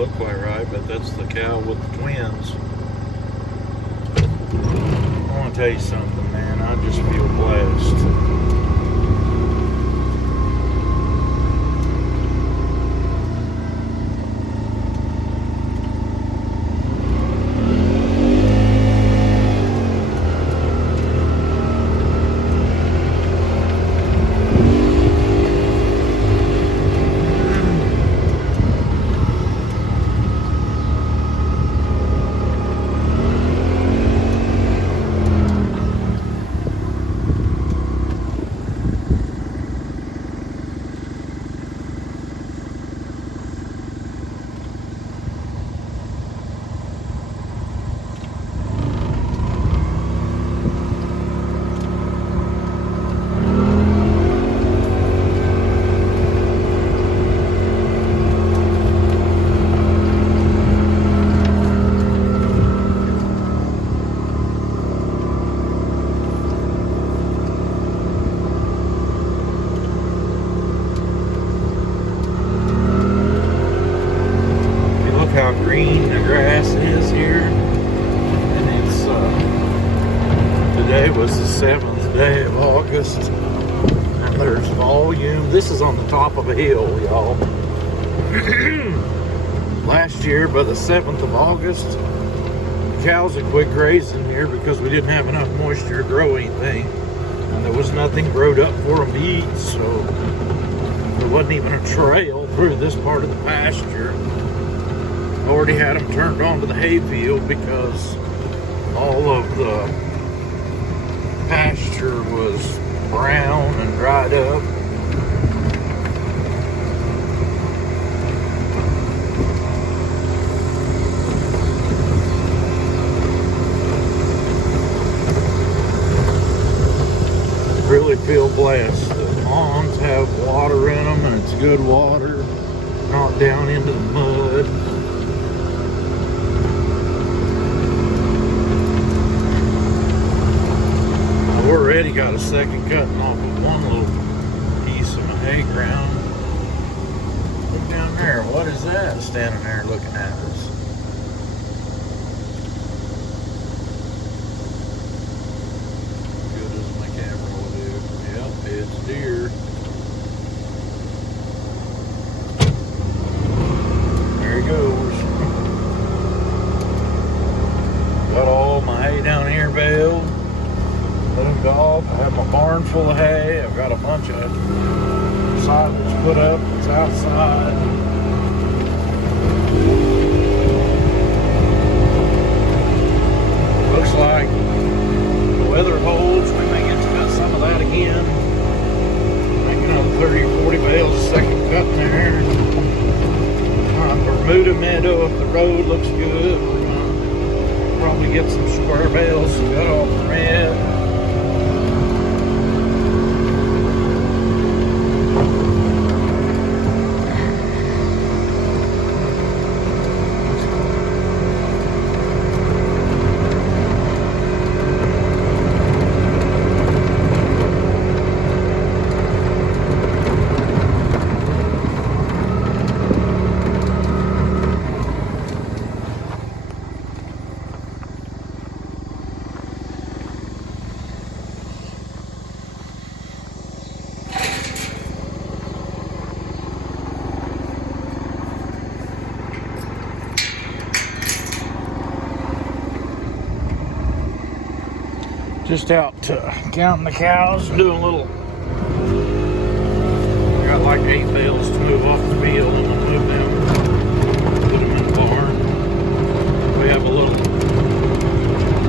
look quite right, but that's the cow with the twins. I want to tell you something, man. I just feel blessed. How green the grass is here, and it's today was the 7th day of August, and there's volume. This is on the top of a hill, y'all. Last year, by the 7th of August, the cows had quit grazing here because we didn't have enough moisture to grow anything, and there was nothing growed up for them to eat, so there wasn't even a trail through this part of the pasture. Already had them turned onto the hayfield because all of the pasture was brown and dried up. Really feel blessed. The lawns have water in them, and it's good water, not down into the mud. Already got a second cutting off of one little piece of my hay ground. Look down there. What is that standing there looking at us? Good as my camera will do. Yep, it's deer. There he goes. Got all my hay down here baled. Let him go off. I have my barn full of hay. I've got a bunch of silage put up that's outside. Looks like the weather holds. We may get to cut some of that again. Make another 30 or 40 bales a second cutting there. Bermuda meadow, if the road looks good, we're gonna probably get some square bales cut off the red. Just out counting the cows, doing a little. I got like 8 bales to move off the field and we'll move them, put them in the barn. We have a little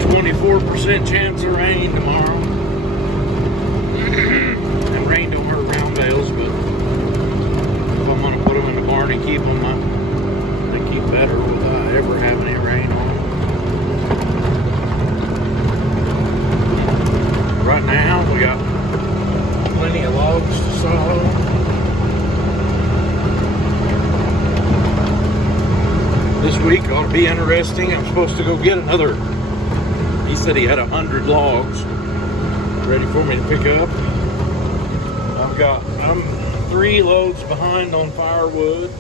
24% chance of rain tomorrow. And rain don't hurt round bales, but if I'm gonna put them in the barn and keep them, they keep better without ever having any rain on them. Right now, we got plenty of logs to saw. This week ought to be interesting. I'm supposed to go get another. He said he had 100 logs ready for me to pick up. I'm 3 loads behind on firewood.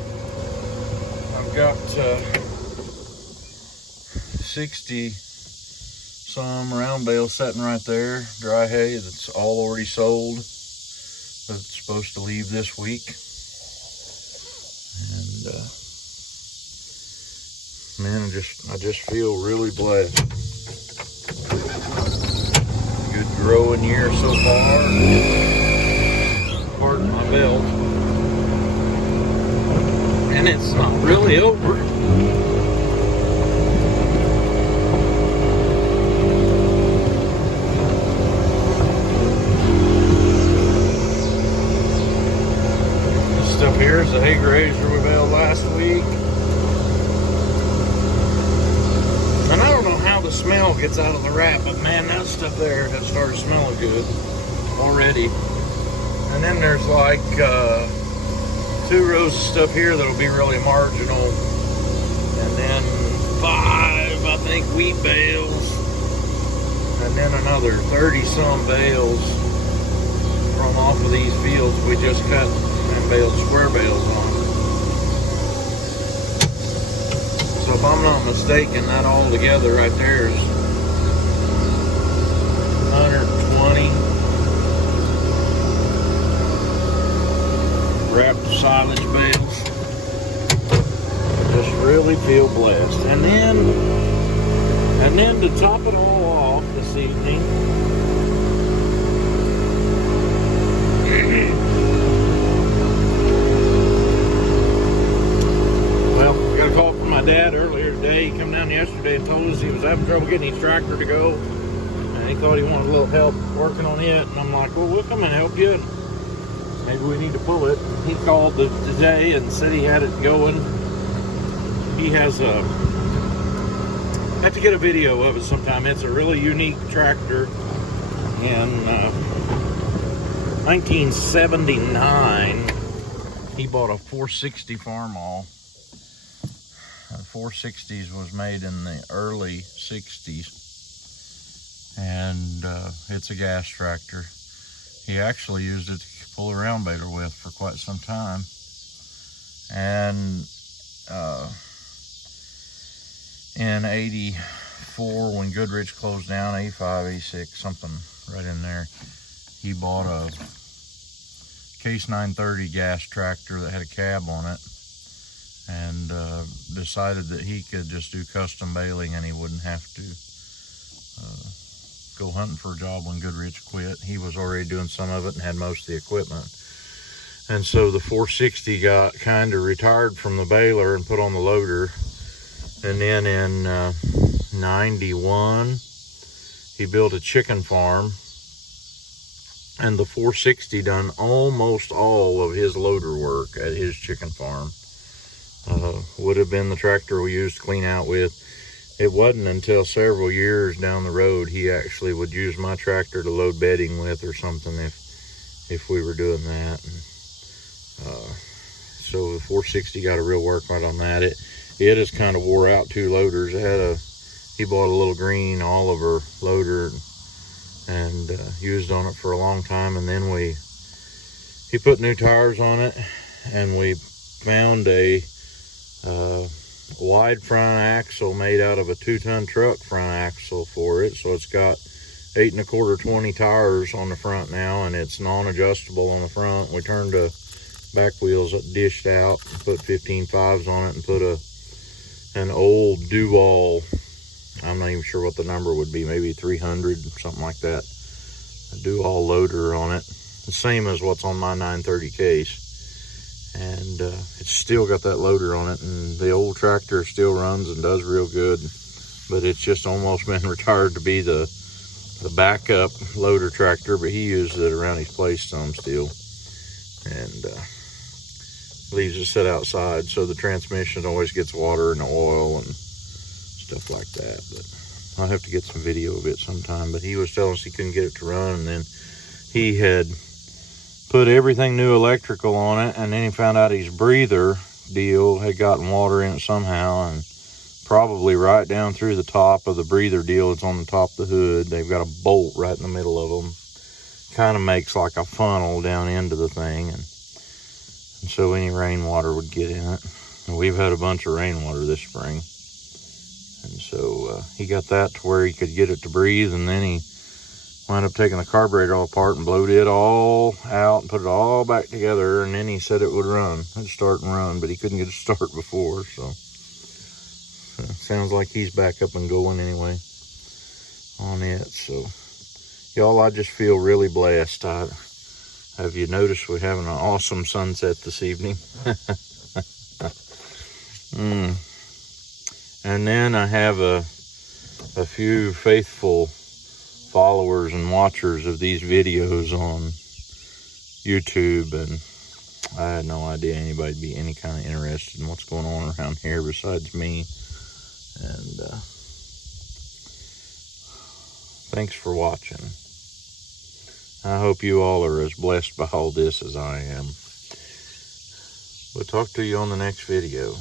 I've got 60 some round bales sitting right there, dry hay that's all already sold, that's supposed to leave this week. And man, I just feel really blessed. Good growing year so far. Pardon my belt. And it's not really over. This stuff here is the hay grazer we baled last week. And I don't know how the smell gets out of the wrap, but man, that stuff there has started smelling good already. And then there's like 2 rows of stuff here that'll be really marginal, and then 5, I think, wheat bales, and then another 30 some bales from off of these fields we just cut and baled square bales on. So if I'm not mistaken, that all together right there is 120 wrapped silage bales. Just really feel blessed. And then to top it all off this evening, well, got a call from my dad earlier today. He came down yesterday and told us he was having trouble getting his tractor to go, and he thought he wanted a little help working on it. And I'm like, well, we'll come and help you. Maybe we need to pull it. He called today and said he had it going. He has I have to get a video of it sometime. It's a really unique tractor. In 1979, he bought a 460 Farmall. The 460s was made in the early 60s. And it's a gas tractor. He actually used it to pull a round baler with for quite some time. And in 84, when Goodrich closed down, 85, 86, something right in there, he bought a Case 930 gas tractor that had a cab on it, and decided that he could just do custom baling and he wouldn't have to go hunting for a job when Goodrich quit. He was already doing some of it and had most of the equipment. And so the 460 got kind of retired from the baler and put on the loader. And then in 91, he built a chicken farm, and the 460 done almost all of his loader work at his chicken farm. Would have been the tractor we used to clean out with. It wasn't until several years down the road he actually would use my tractor to load bedding with or something if we were doing that. And, so the 460 got a real work right on that. It has kind of wore out 2 loaders. He bought a little green Oliver loader and used on it for a long time, and then he put new tires on it, and we found a wide front axle made out of a 2-ton truck front axle for it. So it's got 8 1/4 20 tires on the front now, and it's non-adjustable on the front. We turned the back wheels dished out, put 15.5s on it, and put an old Duval, I'm not even sure what the number would be, maybe 300, something like that, a Duval loader on it, the same as what's on my 930 case. And it's still got that loader on it, and the old tractor still runs and does real good, but it's just almost been retired to be the backup loader tractor, but he uses it around his place some still, and leaves it set outside, so the transmission always gets water and oil and stuff like that. But I'll have to get some video of it sometime. But he was telling us he couldn't get it to run, and then he had put everything new electrical on it, and then he found out his breather deal had gotten water in it somehow, and probably right down through the top of the breather deal. It's on the top of the hood. They've got a bolt right in the middle of them, kind of makes like a funnel down into the thing, and so any rainwater would get in it. We've had a bunch of rainwater this spring. And so he got that to where he could get it to breathe, and then he wound up taking the carburetor all apart and blowed it all out and put it all back together, and then he said it would run. It'd start and run, but he couldn't get it to start before, so sounds like he's back up and going anyway on it. So y'all, I just feel really blessed. Have you noticed we're having an awesome sunset this evening? And then I have a few faithful followers and watchers of these videos on YouTube, and I had no idea anybody'd be any kind of interested in what's going on around here besides me. And thanks for watching. I hope you all are as blessed by all this as I am. We'll talk to you on the next video.